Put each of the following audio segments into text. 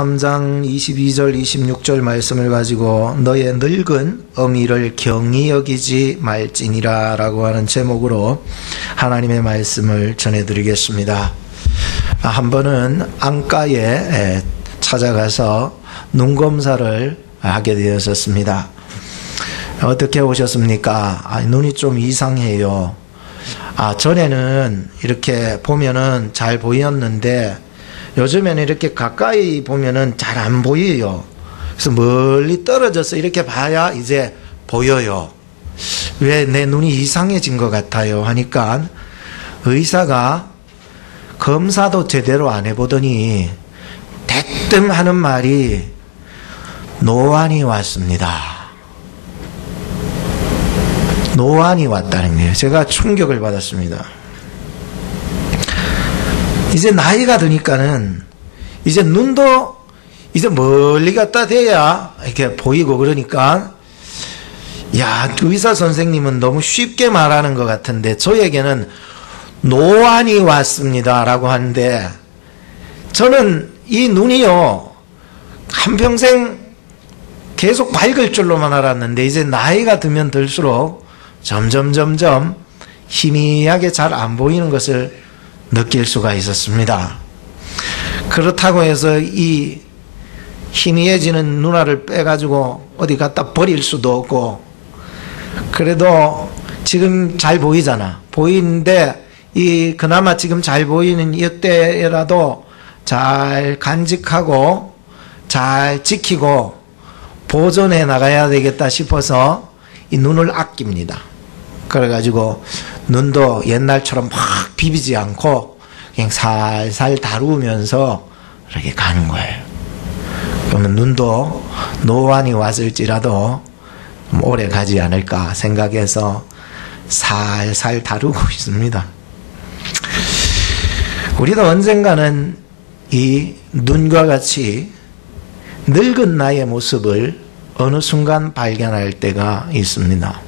3장 22절 26절 말씀을 가지고 너의 늙은 어미를 경히 여기지 말지니라 라고 하는 제목으로 하나님의 말씀을 전해드리겠습니다. 한 번은 안과에 찾아가서 눈검사를 하게 되었습니다. 어떻게 오셨습니까? 눈이 좀 이상해요. 전에는 이렇게 보면은 잘 보였는데 요즘에는 이렇게 가까이 보면은 잘 안 보여요. 그래서 멀리 떨어져서 이렇게 봐야 이제 보여요. 왜 내 눈이 이상해진 것 같아요 하니까 의사가 검사도 제대로 안 해보더니 대뜸 하는 말이 노안이 왔습니다. 노안이 왔다는 거예요. 제가 충격을 받았습니다. 이제 나이가 드니까는 이제 눈도 이제 멀리 갖다 대야 이렇게 보이고 그러니까 의사 선생님은 너무 쉽게 말하는 것 같은데 저에게는 노안이 왔습니다 라고 하는데 저는 이 눈이요 한평생 계속 밝을 줄로만 알았는데 이제 나이가 들면 들수록 점점 희미하게 잘 안 보이는 것을 느낄 수가 있었습니다. 그렇다고 해서 이 희미해지는 눈알을 빼가지고 어디 갖다 버릴 수도 없고 그래도 지금 잘 보이잖아. 보이는데 그나마 지금 잘 보이는 이때라도 잘 간직하고 잘 지키고 보존해 나가야 되겠다 싶어서 이 눈을 아낍니다. 그래가지고 눈도 옛날처럼 막 비비지 않고 그냥 살살 다루면서 이렇게 가는 거예요. 그러면 눈도 노안이 왔을지라도 오래 가지 않을까 생각해서 살살 다루고 있습니다. 우리도 언젠가는 이 눈과 같이 늙은 나의 모습을 어느 순간 발견할 때가 있습니다.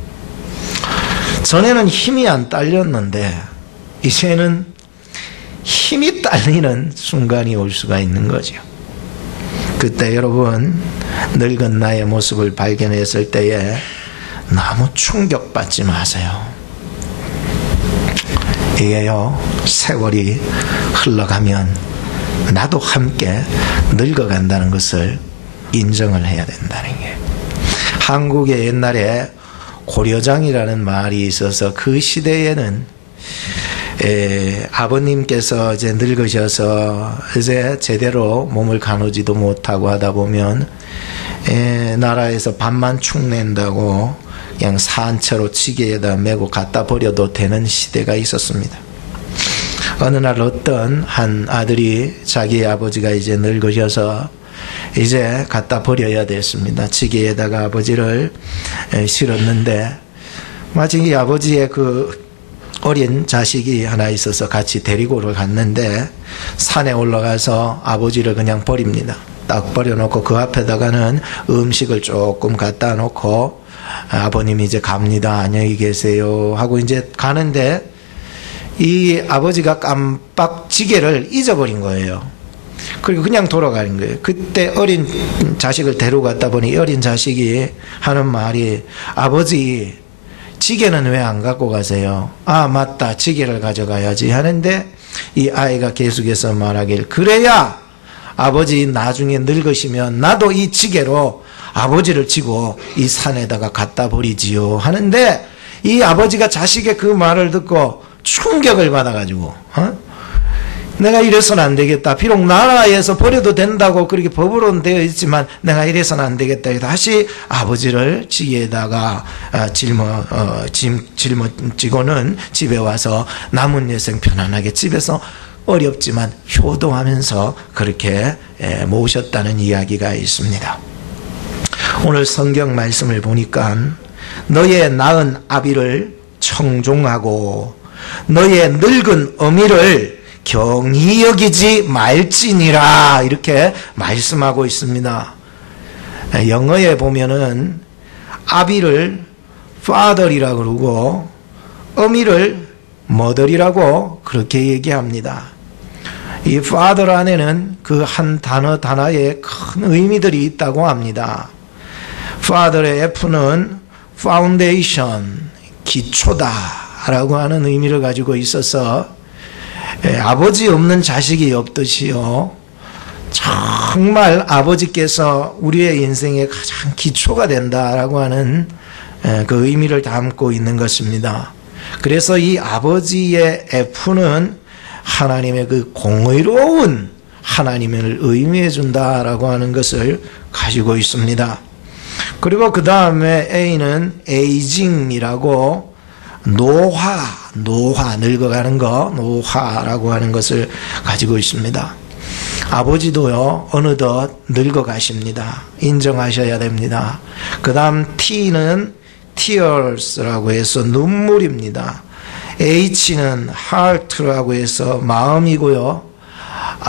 전에는 힘이 안 딸렸는데 이제는 힘이 딸리는 순간이 올 수가 있는 거죠. 그때 여러분 늙은 나의 모습을 발견했을 때에 너무 충격받지 마세요. 이게요 세월이 흘러가면 나도 함께 늙어간다는 것을 인정을 해야 된다는 게 한국에 옛날에 고려장이라는 말이 있어서 그 시대에는 아버님께서 이제 늙으셔서 이제 제대로 몸을 가누지도 못하고 하다 보면 나라에서 밥만 축낸다고 그냥 산채로 지게에다 메고 갖다 버려도 되는 시대가 있었습니다. 어느 날 어떤 한 아들이 자기 아버지가 이제 늙으셔서 이제 갖다 버려야 됐습니다. 지게에다가 아버지를 실었는데 마치 이 아버지의 그 어린 자식이 하나 있어서 같이 데리고를 갔는데 산에 올라가서 아버지를 그냥 버립니다. 딱 버려놓고 그 앞에다가는 음식을 조금 갖다 놓고 아버님이 이제 갑니다. 안녕히 계세요 하고 이제 가는데 이 아버지가 깜빡 지게를 잊어버린 거예요. 그리고 그냥 돌아가는 거예요. 그때 어린 자식을 데려갔다 보니 어린 자식이 하는 말이 아버지 지게는 왜 안 갖고 가세요? 맞다 지게를 가져가야지 하는데 이 아이가 계속해서 말하길 그래야 아버지 나중에 늙으시면 나도 이 지게로 아버지를 지고 이 산에다가 갖다 버리지요 하는데 이 아버지가 자식의 그 말을 듣고 충격을 받아가지고 내가 이래서는 안 되겠다. 비록 나라에서 버려도 된다고 그렇게 법으로는 되어 있지만 내가 이래서는 안 되겠다. 다시 아버지를 지게에다가 짊어지고는 집에 와서 남은 여생 편안하게 집에서 어렵지만 효도하면서 그렇게 모셨다는 이야기가 있습니다. 오늘 성경 말씀을 보니까 너의 낳은 아비를 청종하고 너의 늙은 어미를 경히 여기지 말지니라 이렇게 말씀하고 있습니다. 영어에 보면은 아비를 father이라고 그러고 어미를 mother이라고 그렇게 얘기합니다. 이 father 안에는 그 한 단어 단어에 큰 의미들이 있다고 합니다. father의 F는 foundation, 기초다라고 하는 의미를 가지고 있어서 아버지 없는 자식이 없듯이요, 정말 아버지께서 우리의 인생의 가장 기초가 된다라고 하는 그 의미를 담고 있는 것입니다. 그래서 이 아버지의 F는 하나님의 그 공의로운 하나님을 의미해 준다라고 하는 것을 가지고 있습니다. 그리고 그 다음에 A는 에이징이라고 노화, 늙어가는 거, 노화라고 하는 것을 가지고 있습니다. 아버지도요, 어느덧 늙어가십니다. 인정하셔야 됩니다. 그 다음 T는 tears라고 해서 눈물입니다. H는 heart라고 해서 마음이고요.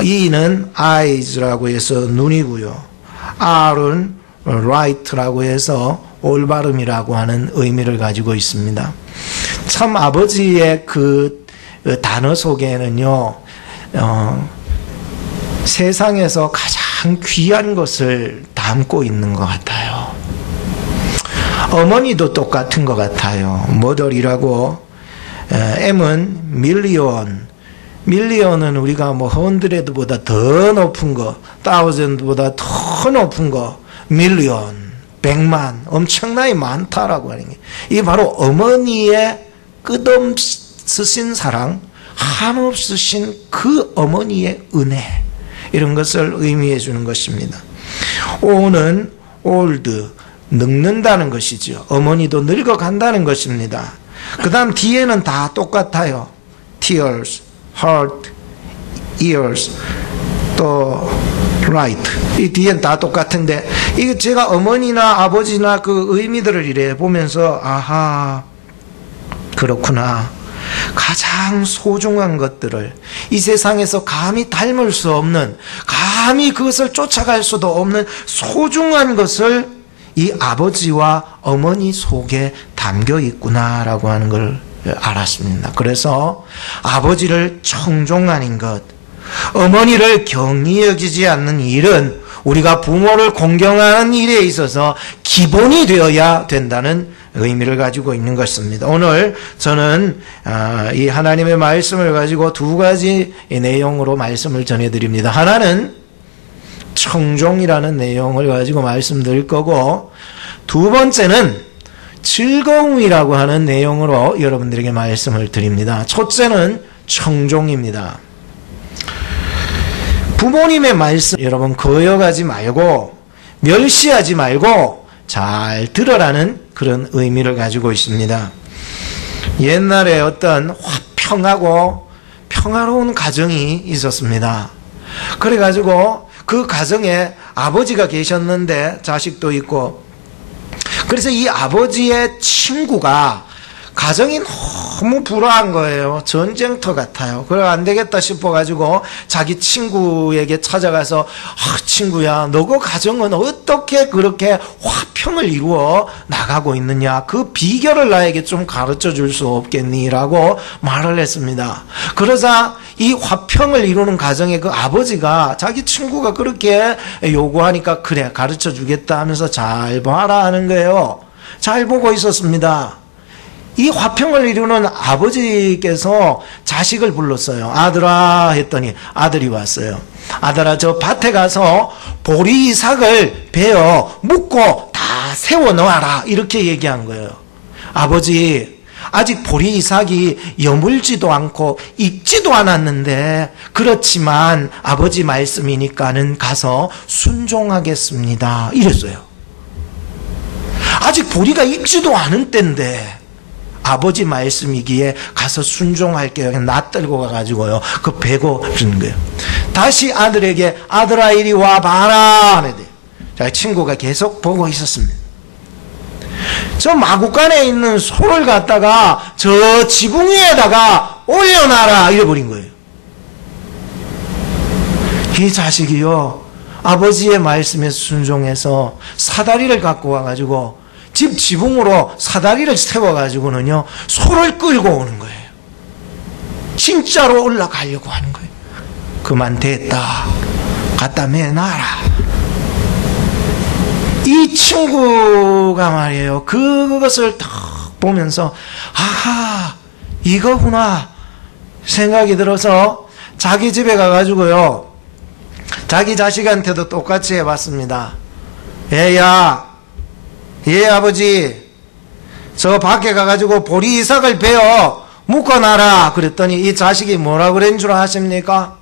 E는 eyes라고 해서 눈이고요. R은 right라고 해서 올바름이라고 하는 의미를 가지고 있습니다. 참 아버지의 그 단어 속에는요, 세상에서 가장 귀한 것을 담고 있는 것 같아요. 어머니도 똑같은 것 같아요. mother이라고. M은 밀리언은 우리가 뭐 헌드레드보다 더 높은 거, thousand보다 더 높은 거, 밀리언, 100만, 엄청나게 많다라고 하는 게, 이게 바로 어머니의 끝없으신 사랑, 한없으신 그 어머니의 은혜, 이런 것을 의미해 주는 것입니다. O는 old, 늙는다는 것이죠. 어머니도 늙어간다는 것입니다. 그 다음 D에는 다 똑같아요. tears, heart, ears, 또 right. 이 뒤엔 다 똑같은데, 이게 제가 어머니나 아버지나 그 의미들을 이래 보면서, 아하, 그렇구나. 가장 소중한 것들을, 이 세상에서 감히 닮을 수 없는, 감히 그것을 쫓아갈 수도 없는 소중한 것을 이 아버지와 어머니 속에 담겨 있구나라고 하는 걸 알았습니다. 그래서 아버지를 청종하는 것, 어머니를 경히 여기지 않는 일은 우리가 부모를 공경하는 일에 있어서 기본이 되어야 된다는 의미를 가지고 있는 것입니다. 오늘 저는 이 하나님의 말씀을 가지고 두 가지 내용으로 말씀을 전해드립니다. 하나는 청종이라는 내용을 가지고 말씀드릴 거고, 두 번째는 즐거움이라고 하는 내용으로 여러분들에게 말씀을 드립니다. 첫째는 청종입니다. 부모님의 말씀 여러분 거역하지 말고 멸시하지 말고 잘 들으라는 그런 의미를 가지고 있습니다. 옛날에 어떤 화평하고 평화로운 가정이 있었습니다. 그래가지고 그 가정에 아버지가 계셨는데 자식도 있고, 그래서 이 아버지의 친구가 가정이 너무 불화한 거예요. 전쟁터 같아요. 그래 안 되겠다 싶어가지고 자기 친구에게 찾아가서, 친구야, 너 그 가정은 어떻게 그렇게 화평을 이루어 나가고 있느냐, 그 비결을 나에게 좀 가르쳐 줄 수 없겠니? 라고 말을 했습니다. 그러자 이 화평을 이루는 가정의 그 아버지가 자기 친구가 그렇게 요구하니까 그래 가르쳐 주겠다 하면서 잘 봐라 하는 거예요. 잘 보고 있었습니다. 이 화평을 이루는 아버지께서 자식을 불렀어요. 아들아 했더니 아들이 왔어요. 아들아, 저 밭에 가서 보리삭을 베어 묻고 다 세워 놓아라, 이렇게 얘기한 거예요. 아버지, 아직 보리삭이 여물지도 않고 익지도 않았는데, 그렇지만 아버지 말씀이니까는 가서 순종하겠습니다, 이랬어요. 아직 보리가 익지도 않은 때인데 아버지 말씀이기에 가서 순종할게요. 낯들고 가가지고요, 그 베고 주는 거예요. 다시 아들에게 아들아 이리 와봐라. 자기 친구가 계속 보고 있었습니다. 저 마구간에 있는 소를 갖다가 저 지붕 위에다가 올려놔라, 이래버린 거예요. 이 자식이요, 아버지의 말씀에 순종해서 사다리를 갖고 와가지고 집 지붕으로 사다리를 세워가지고는요, 소를 끌고 오는 거예요. 진짜로 올라가려고 하는 거예요. 그만 됐다. 갖다 매놔라. 이 친구가 말이에요. 그것을 딱 보면서 아하 이거구나 생각이 들어서 자기 집에 가가지고요. 자기 자식한테도 똑같이 해봤습니다. 얘야, 얘 아버지 저 밖에 가가지고 보리이삭을 베어 묶어놔라. 그랬더니 이 자식이 뭐라 그랬는 줄 아십니까?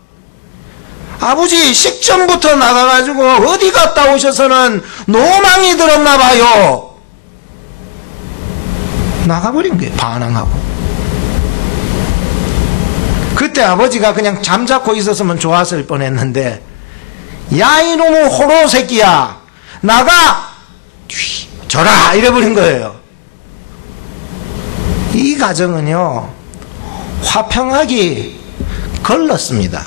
아버지 식전부터 나가가지고 어디 갔다 오셔서는 노망이 들었나 봐요. 나가버린 거예요. 반항하고. 그때 아버지가 그냥 잠자코 있었으면 좋았을 뻔했는데 야 이놈의 호로 새끼야 나가 져라 이래버린 거예요. 이 가정은요 화평하기 걸렀습니다.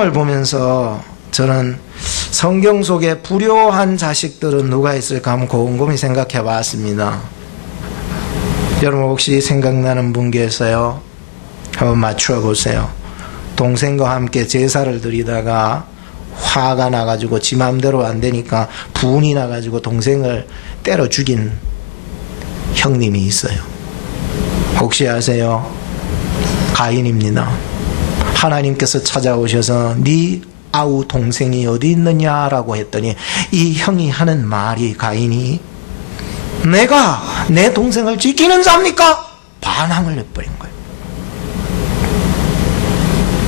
을 보면서 저는 성경 속에 불효한 자식들은 누가 있을까 한번 곰곰이 생각해 봤습니다. 여러분 혹시 생각나는 분 계세요? 한번 맞춰 보세요. 동생과 함께 제사를 드리다가 화가 나가지고 지 맘대로 안 되니까 분이 나가지고 동생을 때려 죽인 형님이 있어요. 혹시 아세요? 가인입니다. 하나님께서 찾아오셔서 네 아우 동생이 어디 있느냐라고 했더니 이 형이 하는 말이 가인이 내가 내 동생을 지키는 자입니까? 반항을 해버린 거예요.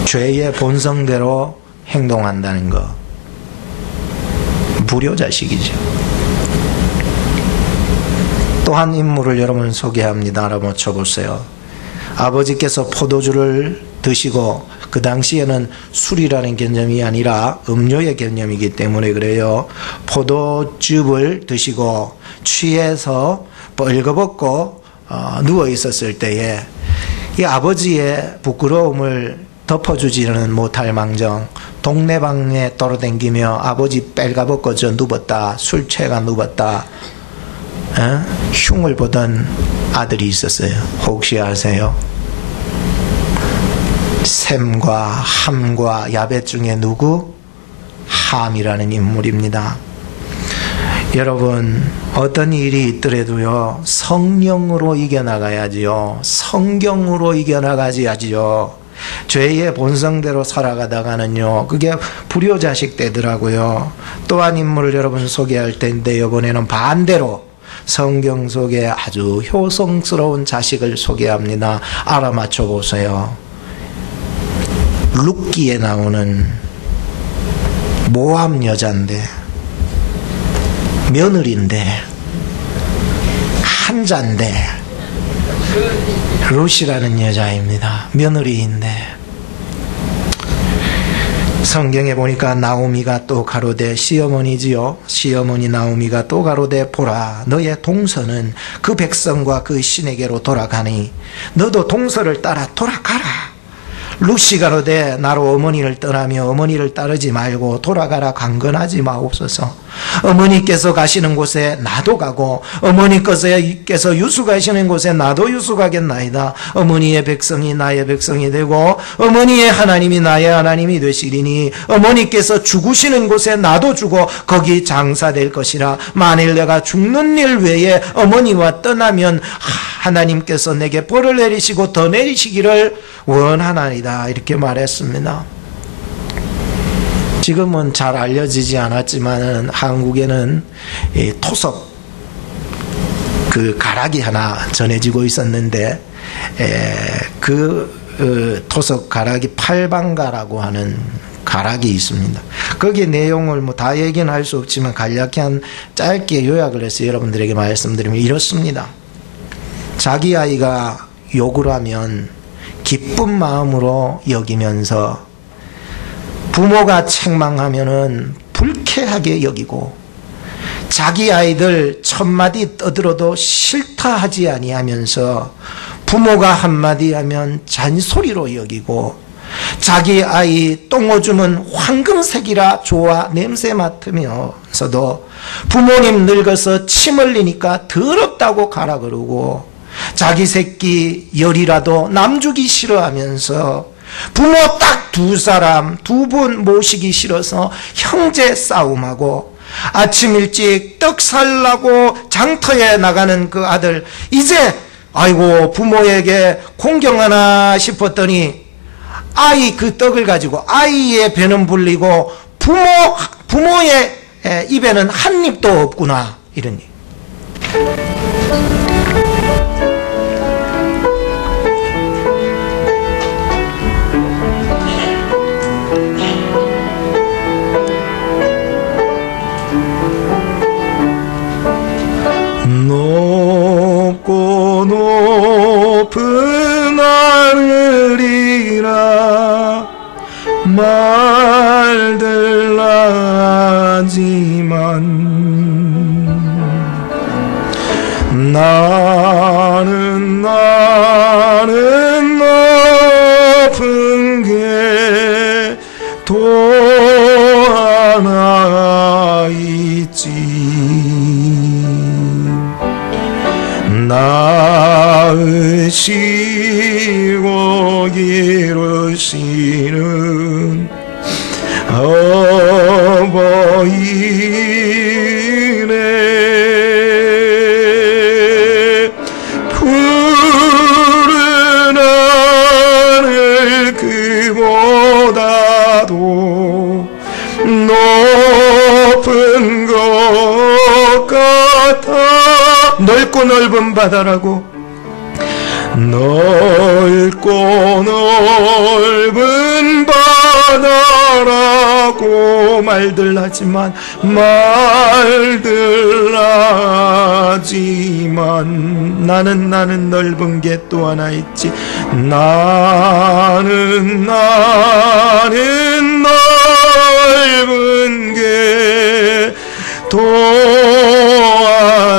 죄의 본성대로 행동한다는 거 불효자식이죠. 또 한 인물을 여러분 소개합니다. 알아보 쳐보세요. 아버지께서 포도주를 드시고 그 당시에는 술이라는 개념이 아니라 음료의 개념이기 때문에 그래요. 포도즙을 드시고 취해서 벌거벗고 누워 있었을 때에 이 아버지의 부끄러움을 덮어주지는 못할 망정 동네방네 돌아다니며 아버지 빨가벗고 저 누웠다 술 취해가 누웠다 흉을 보던 아들이 있었어요. 혹시 아세요? 셈과 함과 야벳 중에 누구? 함이라는 인물입니다. 여러분 어떤 일이 있더라도요 성령으로 이겨나가야지요. 성경으로 이겨나가야지요. 죄의 본성대로 살아가다가는요 그게 불효자식 되더라고요. 또 한 인물을 여러분 소개할 텐데 이번에는 반대로 성경 속에 아주 효성스러운 자식을 소개합니다. 알아맞혀 보세요. 룻기에 나오는 모함 여자인데 며느리인데 한자인데 룻이라는 여자입니다. 며느리인데 성경에 보니까 나오미가 또 가로되 시어머니지요. 시어머니 나오미가 또 가로되 보라 너의 동서는 그 백성과 그 신에게로 돌아가니 너도 동서를 따라 돌아가라. 룻이 가로되 나로 어머니를 떠나며 어머니를 따르지 말고 돌아가라 강건하지 마옵소서. 어머니께서 가시는 곳에 나도 가고 어머니께서 유숙하시는 곳에 나도 유숙하겠나이다. 어머니의 백성이 나의 백성이 되고 어머니의 하나님이 나의 하나님이 되시리니 어머니께서 죽으시는 곳에 나도 죽어 거기 장사될 것이라. 만일 내가 죽는 일 외에 어머니와 떠나면 하나님께서 내게 벌을 내리시고 더 내리시기를 원하나이다. 이렇게 말했습니다. 지금은 잘 알려지지 않았지만 한국에는 토속 그 가락이 하나 전해지고 있었는데 그 토속 가락이 팔방가라고 하는 가락이 있습니다. 거기에 내용을 뭐 다 얘기는 할 수 없지만 간략히 한 짧게 요약을 해서 여러분들에게 말씀드리면 이렇습니다. 자기 아이가 욕을 하면 기쁜 마음으로 여기면서 부모가 책망하면은 불쾌하게 여기고 자기 아이들 첫마디 떠들어도 싫다 하지 아니하면서 부모가 한마디 하면 잔소리로 여기고 자기 아이 똥오줌은 황금색이라 좋아 냄새 맡으면서도 부모님 늙어서 침 흘리니까 더럽다고 가라 그러고 자기 새끼 열이라도 남주기 싫어하면서 부모 딱 두 사람, 두 분 모시기 싫어서 형제 싸움하고 아침 일찍 떡 살라고 장터에 나가는 그 아들, 이제 아이고 부모에게 공경하나 싶었더니 아이 그 떡을 가지고 아이의 배는 불리고 부모의 입에는 한 입도 없구나, 이러니. 높고 높은 하늘이라 말들 하지만 나는 높은 게 또 하나 있지. 낳으시고 기르시는 어버이네. 푸른 하늘 그보다도 높은 것 같아. 넓고 넓은 바다라고, 넓고 넓은 바다라고 말들 하지만 나는 넓은 게 또 하나 있지. 나는 넓은 게 또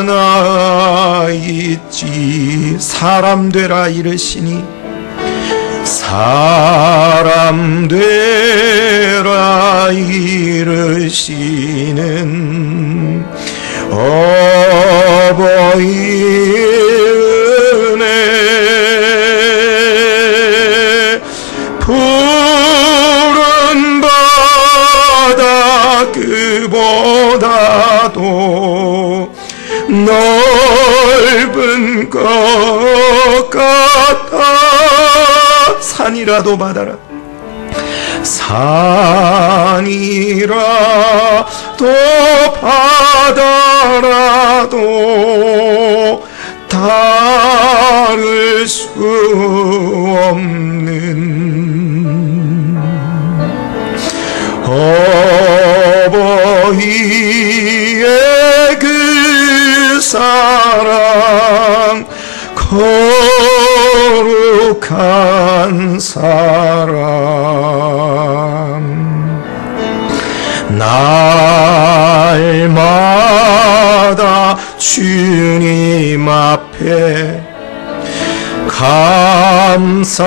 하나 있지. 사람 되라 이르시니 사람 되라 이르시는 어버이 은혜. 푸른 바다 그보다도 넓은 것 같아. 산이라도 바다라, 산이라도 바다라도 다를 수 없는 어버이의 그 사랑, 거룩한 사랑. 날마다 주님 앞에 감사드리자.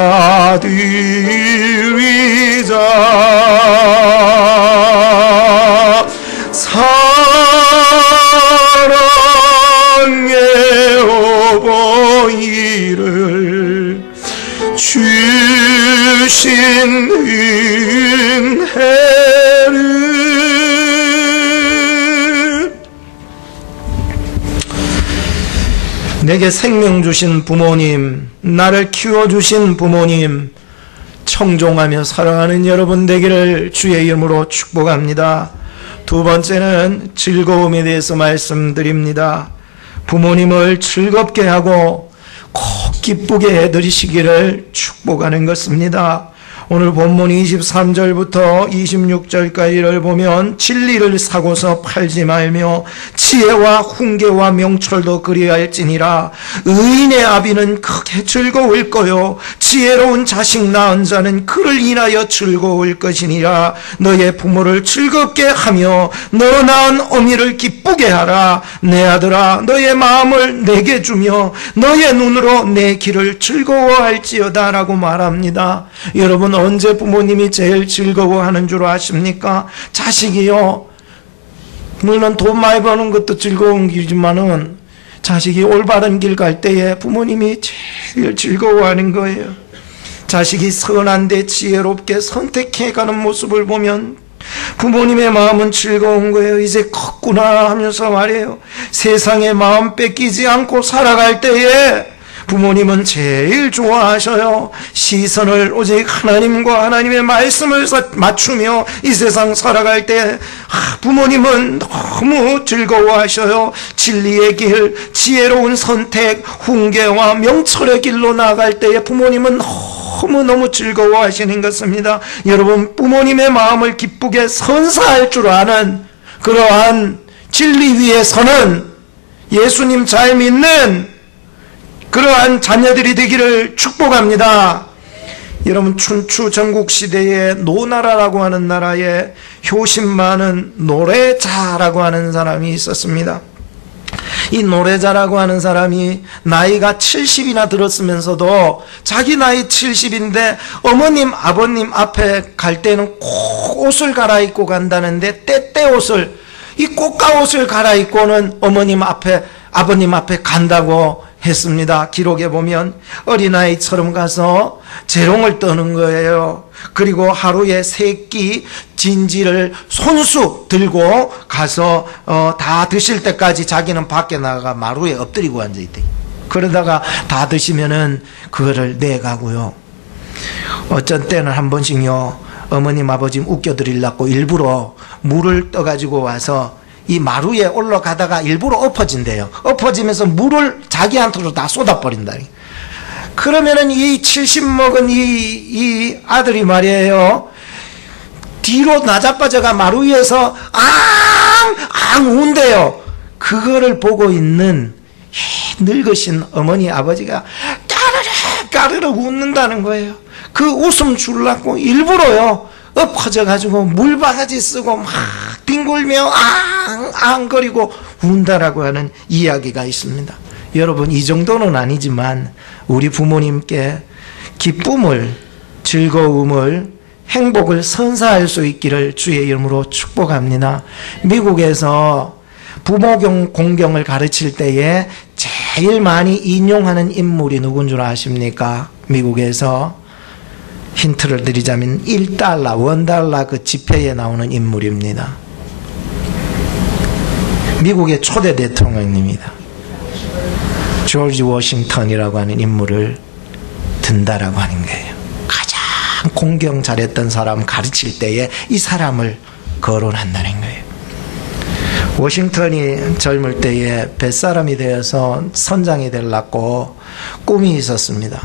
사랑의 어버이를 주신 은혜를, 내게 생명 주신 부모님, 나를 키워주신 부모님, 청종하며 사랑하는 여러분 되기를 주의 이름으로 축복합니다. 두 번째는 즐거움에 대해서 말씀드립니다. 부모님을 즐겁게 하고 꼭 기쁘게 해드리시기를 축복하는 것입니다. 오늘 본문 23절부터 26절까지를 보면 진리를 사고서 팔지 말며 지혜와 훈계와 명철도 그리할지니라. 의인의 아비는 크게 즐거울 거요 지혜로운 자식 낳은 자는 그를 인하여 즐거울 것이니라. 너의 부모를 즐겁게 하며 너 낳은 어미를 기쁘게 하라. 내 아들아, 너의 마음을 내게 주며 너의 눈으로 내 길을 즐거워할지어다 라고 말합니다. 여러분, 언제 부모님이 제일 즐거워하는 줄 아십니까? 자식이요, 물론 돈 많이 버는 것도 즐거운 길이지만은 자식이 올바른 길 갈 때에 부모님이 제일 즐거워하는 거예요. 자식이 선한데 지혜롭게 선택해가는 모습을 보면 부모님의 마음은 즐거운 거예요. 이제 컸구나 하면서 말이에요. 세상에 마음 뺏기지 않고 살아갈 때에 부모님은 제일 좋아하셔요. 시선을 오직 하나님과 하나님의 말씀을 맞추며 이 세상 살아갈 때 부모님은 너무 즐거워하셔요. 진리의 길, 지혜로운 선택, 훈계와 명철의 길로 나아갈 때에 부모님은 너무너무 즐거워하시는 것입니다. 여러분, 부모님의 마음을 기쁘게 선사할 줄 아는 그러한 진리 위에 서는 예수님 잘 믿는 그러한 자녀들이 되기를 축복합니다. 여러분, 춘추 전국시대에 노나라라고 하는 나라에 효심 많은 노래자라고 하는 사람이 있었습니다. 이 노래자라고 하는 사람이 나이가 70이나 들었으면서도 자기 나이 70인데 어머님 아버님 앞에 갈 때는 꼭 옷을 갈아입고 간다는데 때때 옷을, 이 꽃가옷을 갈아입고는 어머님 앞에 아버님 앞에 간다고 했습니다. 기록에 보면 어린아이처럼 가서 재롱을 떠는 거예요. 그리고 하루에 3끼 진지를 손수 들고 가서 다 드실 때까지 자기는 밖에 나가 마루에 엎드리고 앉아있대. 그러다가 다 드시면은 그거를 내가고요. 어쩐 때는 한 번씩요, 어머님 아버님 웃겨드리려고 일부러 물을 떠가지고 와서 이 마루에 올라가다가 일부러 엎어진대요. 엎어지면서 물을 자기한테로 다 쏟아버린다. 그러면은 이 70 먹은 이 아들이 말이에요, 뒤로 나자빠져가 마루 위에서 앙 운대요. 그거를 보고 있는 늙으신 어머니 아버지가 까르르 웃는다는 거예요. 그 웃음 주려고 일부러요 엎어져가지고 물바가지 쓰고 막 뒹굴며 앙거리고 운다라고 하는 이야기가 있습니다. 여러분, 이 정도는 아니지만 우리 부모님께 기쁨을, 즐거움을, 행복을 선사할 수 있기를 주의 이름으로 축복합니다. 미국에서 부모 공경을 가르칠 때에 제일 많이 인용하는 인물이 누군 줄 아십니까? 미국에서 힌트를 드리자면 $1, $1 그 지폐에 나오는 인물입니다. 미국의 초대 대통령입니다. 조지 워싱턴이라고 하는 인물을 든다라고 하는 거예요. 가장 공경 잘했던 사람 가르칠 때에 이 사람을 거론한다는 거예요. 워싱턴이 젊을 때에 뱃사람이 되어서 선장이 되려고 꿈이 있었습니다.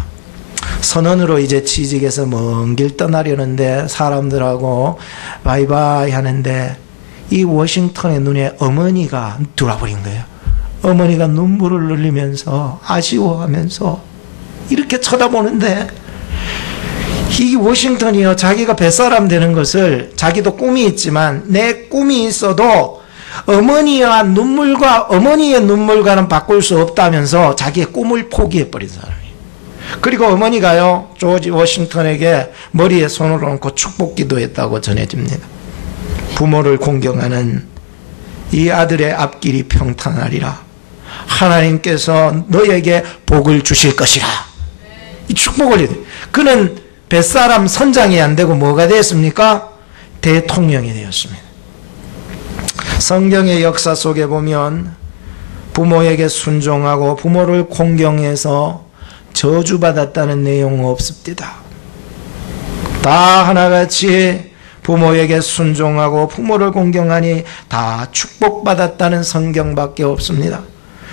선원으로 이제 취직해서 먼 길 떠나려는데 사람들하고 바이바이 하는데 이 워싱턴의 눈에 어머니가 들어와버린 거예요. 어머니가 눈물을 흘리면서 아쉬워하면서 이렇게 쳐다보는데 이 워싱턴이요, 자기가 뱃사람 되는 것을, 자기도 꿈이 있지만 내 꿈이 있어도 어머니의 눈물과는 바꿀 수 없다면서 자기의 꿈을 포기해버린 사람이에요. 그리고 어머니가요, 조지 워싱턴에게 머리에 손을 얹고 축복 기도했다고 전해집니다. 부모를 공경하는 이 아들의 앞길이 평탄하리라. 하나님께서 너에게 복을 주실 것이라. 이 축복을, 그는 뱃사람 선장이 안 되고 뭐가 되었습니까? 대통령이 되었습니다. 성경의 역사 속에 보면 부모에게 순종하고 부모를 공경해서 저주받았다는 내용은 없습니다. 다 하나같이 부모에게 순종하고 부모를 공경하니 다 축복받았다는 성경밖에 없습니다.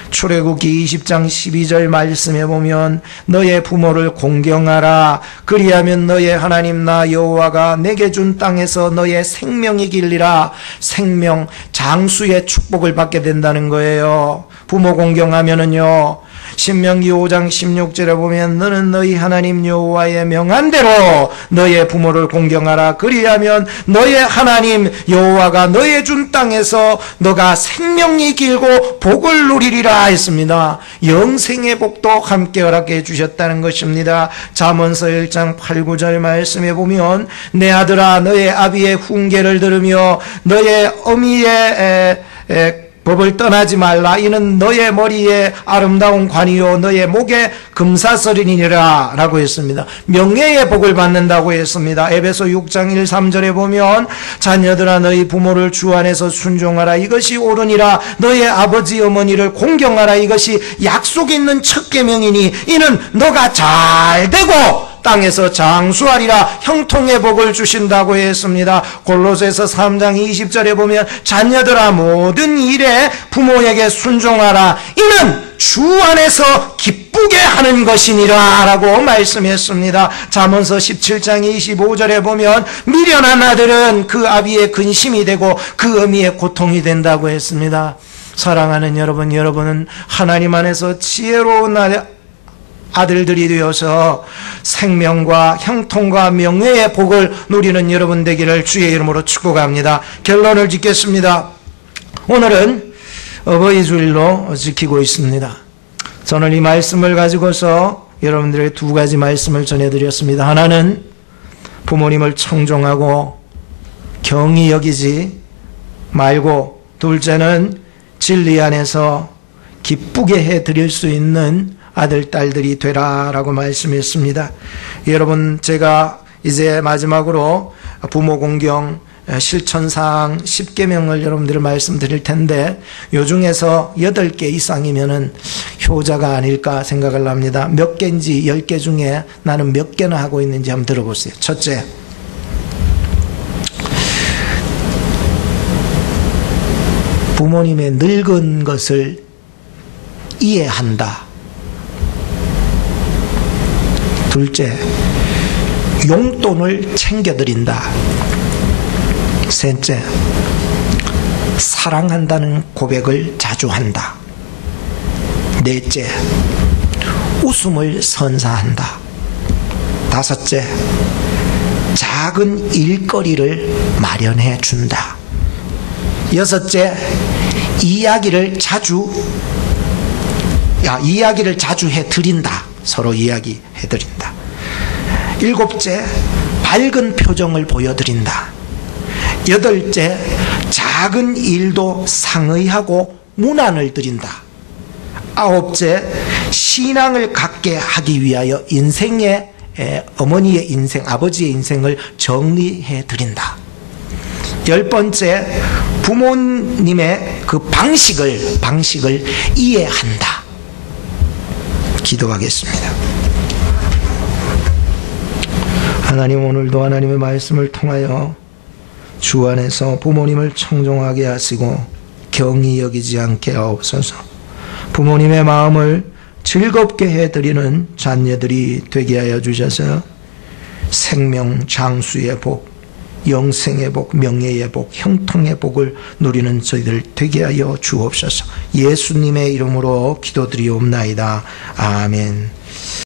출애굽기 20장 12절 말씀에 보면 너의 부모를 공경하라. 그리하면 너의 하나님 나 여호와가 내게 준 땅에서 너의 생명이 길리라. 생명, 장수의 축복을 받게 된다는 거예요. 부모 공경하면은요, 신명기 5장 16절에 보면 너는 너희 하나님 여호와의 명한 대로 너의 부모를 공경하라. 그리하면 너의 하나님 여호와가 너의 준 땅에서 너가 생명이 길고 복을 누리리라 했습니다. 영생의 복도 함께 허락해 주셨다는 것입니다. 잠언서 1장 8, 9절 말씀에 보면 내 아들아 너의 아비의 훈계를 들으며 너의 어미의 법을 떠나지 말라. 이는 너의 머리에 아름다운 관이요 너의 목에 금사슬이니라 라고 했습니다. 명예의 복을 받는다고 했습니다. 에베소 6장 1, 3절에 보면 자녀들아 너희 부모를 주 안에서 순종하라. 이것이 옳으니라. 너의 아버지 어머니를 공경하라. 이것이 약속 있는 첫 계명이니 이는 너가 잘 되고 땅에서 장수하리라. 형통의 복을 주신다고 했습니다. 골로새서 3장 20절에 보면 자녀들아 모든 일에 부모에게 순종하라. 이는 주 안에서 기쁘게 하는 것이니라 라고 말씀했습니다. 잠언서 17장 25절에 보면 미련한 아들은 그 아비의 근심이 되고 그 어미의 고통이 된다고 했습니다. 사랑하는 여러분, 여러분은 하나님 안에서 지혜로운 아들들이 되어서 생명과 형통과 명예의 복을 누리는 여러분 되기를 주의 이름으로 축복합니다. 결론을 짓겠습니다. 오늘은 어버이 주일로 지키고 있습니다. 저는 이 말씀을 가지고서 여러분들에게 두 가지 말씀을 전해드렸습니다. 하나는 부모님을 청종하고 경히 여기지 말고, 둘째는 진리 안에서 기쁘게 해드릴 수 있는 아들, 딸들이 되라라고 말씀했습니다. 여러분, 제가 이제 마지막으로 부모 공경 실천사항 10계명을 여러분들 말씀드릴 텐데 요 중에서 8개 이상이면은 효자가 아닐까 생각을 합니다. 몇 개인지 10개 중에 나는 몇 개나 하고 있는지 한번 들어보세요. 첫째, 부모님의 늙은 것을 이해한다. 둘째, 용돈을 챙겨드린다. 셋째, 사랑한다는 고백을 자주 한다. 넷째, 웃음을 선사한다. 다섯째, 작은 일거리를 마련해 준다. 여섯째, 이야기를 자주 해 드린다. 서로 이야기해 드린다. 일곱째, 밝은 표정을 보여드린다. 여덟째, 작은 일도 상의하고 문안을 드린다. 아홉째, 신앙을 갖게 하기 위하여 인생의 어머니의 인생, 아버지의 인생을 정리해 드린다. 10번째, 부모님의 그 방식을 이해한다. 기도하겠습니다. 하나님, 오늘도 하나님의 말씀을 통하여 주 안에서 부모님을 청종하게 하시고 경히 여기지 않게 하옵소서. 부모님의 마음을 즐겁게 해드리는 자녀들이 되게 하여 주셔서 생명 장수의 복, 영생의 복, 명예의 복, 형통의 복을 누리는 저희들 되게 하여 주옵소서. 예수님의 이름으로 기도드리옵나이다. 아멘.